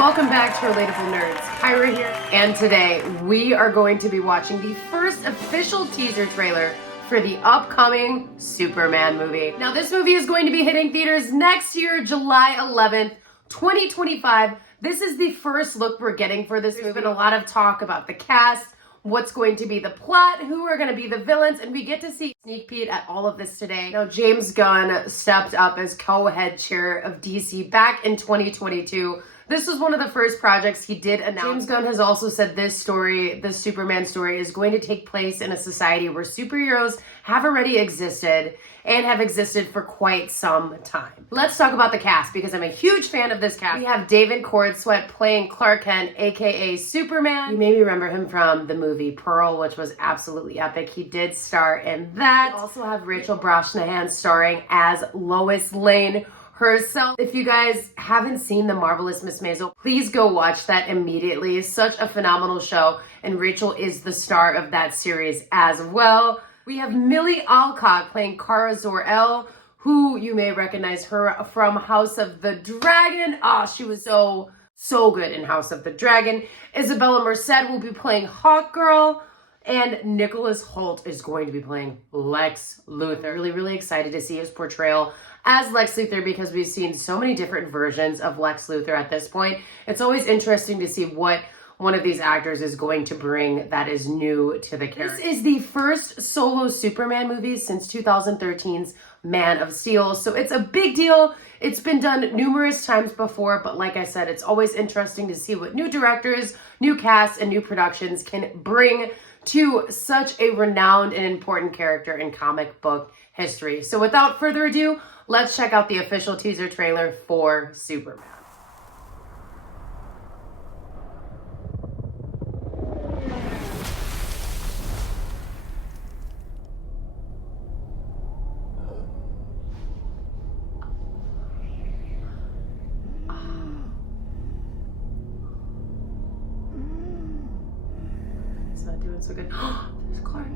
Welcome back to Relatable Nerds. Kyra here, and today we are going to be watching the first official teaser trailer for the upcoming Superman movie. Now, this movie is going to be hitting theaters next year, July 11th, 2025. This is the first look we're getting for this movie. There's been a lot of talk about the cast, what's going to be the plot, who are going to be the villains, and we get to see a sneak peek at all of this today. Now, James Gunn stepped up as co-head chair of DC back in 2022. This was one of the first projects he did announce. James Gunn has also said this story, the Superman story, is going to take place in a society where superheroes have already existed and have existed for quite some time. Let's talk about the cast, because I'm a huge fan of this cast. We have David Cornsweet playing Clark Kent, aka Superman. You maybe remember him from the movie Pearl, which was absolutely epic. He did star in that. We also have Rachel Brosnahan starring as Lois Lane herself. If you guys haven't seen The Marvelous Miss Maisel, please go watch that immediately. It's such a phenomenal show, and Rachel is the star of that series as well. We have Millie Alcock playing Kara Zor-El, who you may recognize her from House of the Dragon. She was so good in House of the Dragon. Isabella Merced will be playing Hawkgirl, and Nicholas Hoult is going to be playing Lex Luthor. Really excited to see his portrayal as Lex Luthor, because we've seen so many different versions of Lex Luthor at this point. It's always interesting to see what one of these actors is going to bring that is new to the character. This is the first solo Superman movie since 2013's Man of Steel, so it's a big deal. It's been done numerous times before, but like I said, it's always interesting to see what new directors, new casts, and new productions can bring to such a renowned and important character in comic book history. So without further ado, let's check out the official teaser trailer for Superman. It's not doing so good. There's Clark.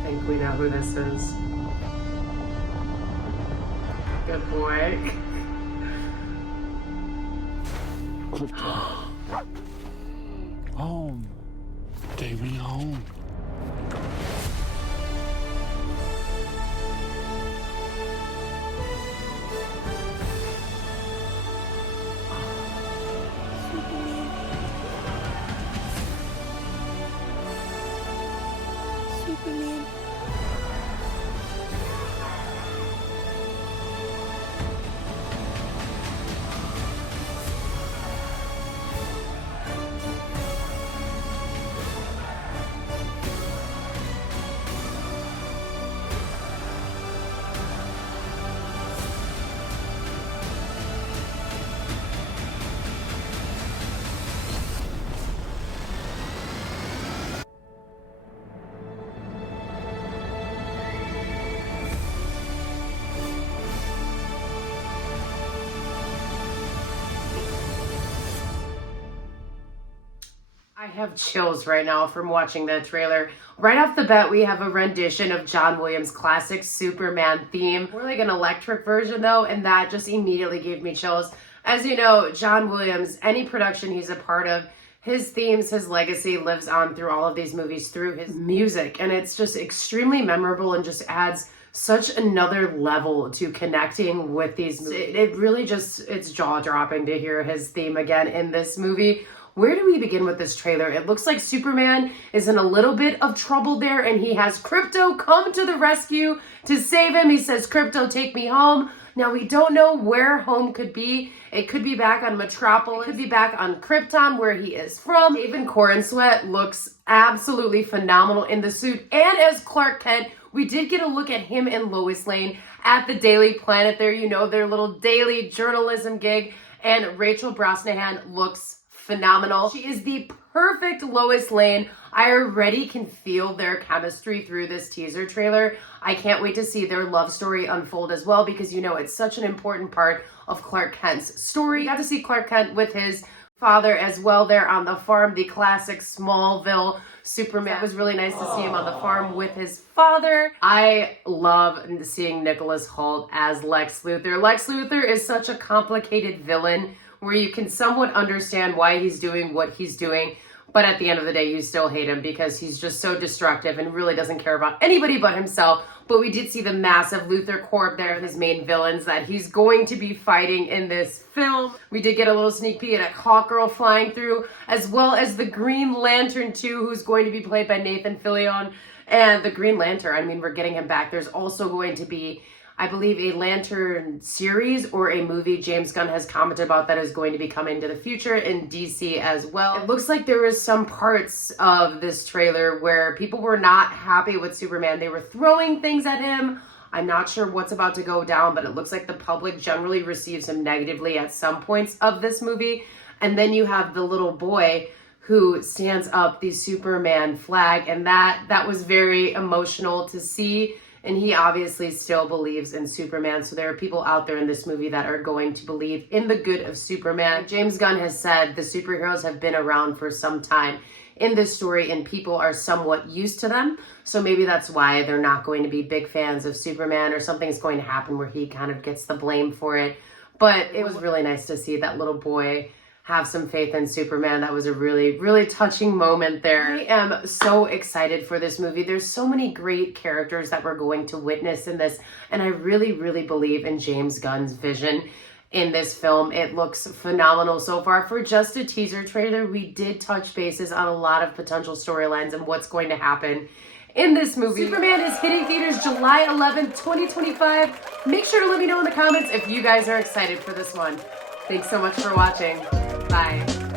I think we know who this is. Good boy. Krypto. Home. Take me home. Superman. I have chills right now from watching that trailer. Right off the bat, we have a rendition of John Williams' classic Superman theme. More like an electric version though, and that just immediately gave me chills. As you know, John Williams, any production he's a part of, his themes, his legacy lives on through all of these movies through his music, and it's just extremely memorable and just adds such another level to connecting with these movies. It really just, it's jaw-dropping to hear his theme again in this movie. Where do we begin with this trailer? It looks like Superman is in a little bit of trouble there, and he has Krypto come to the rescue to save him. He says, "Krypto, take me home." Now, we don't know where home could be. It could be back on Metropolis. It could be back on Krypton, where he is from. David Corenswet looks absolutely phenomenal in the suit. And as Clark Kent, we did get a look at him and Lois Lane at the Daily Planet there, you know, their little daily journalism gig. And Rachel Brosnahan looks phenomenal. She is the perfect Lois Lane. I already can feel their chemistry through this teaser trailer. I can't wait to see their love story unfold as well, because you know it's such an important part of Clark Kent's story. You got to see Clark Kent with his father as well there on the farm, the classic Smallville Superman. It was really nice to see him on the farm with his father. I love seeing Nicholas Hoult as Lex Luthor. Lex Luthor is such a complicated villain where you can somewhat understand why he's doing what he's doing, but at the end of the day, you still hate him because he's just so destructive and really doesn't care about anybody but himself. But we did see the massive Luthor Corp there, his main villains that he's going to be fighting in this film. We did get a little sneak peek at Hawkgirl flying through, as well as the Green Lantern 2, who's going to be played by Nathan Fillion. And the Green Lantern, I mean, we're getting him back. There's also going to be, I believe, a Lantern series or a movie James Gunn has commented about that is going to be coming to the future in DC as well. It looks like there was some parts of this trailer where people were not happy with Superman. They were throwing things at him. I'm not sure what's about to go down, but it looks like the public generally receives him negatively at some points of this movie. And then you have the little boy who stands up the Superman flag, and that was very emotional to see. And he obviously still believes in Superman. So there are people out there in this movie that are going to believe in the good of Superman. James Gunn has said the superheroes have been around for some time in this story and people are somewhat used to them. So maybe that's why they're not going to be big fans of Superman, or something's going to happen where he kind of gets the blame for it. But it was really nice to see that little boy have some faith in Superman. That was a really, really touching moment there. I am so excited for this movie. There's so many great characters that we're going to witness in this, and I really, really believe in James Gunn's vision in this film. It looks phenomenal so far. For just a teaser trailer, we did touch bases on a lot of potential storylines and what's going to happen in this movie. Superman is hitting theaters July 11th, 2025. Make sure to let me know in the comments if you guys are excited for this one. Thanks so much for watching. Bye.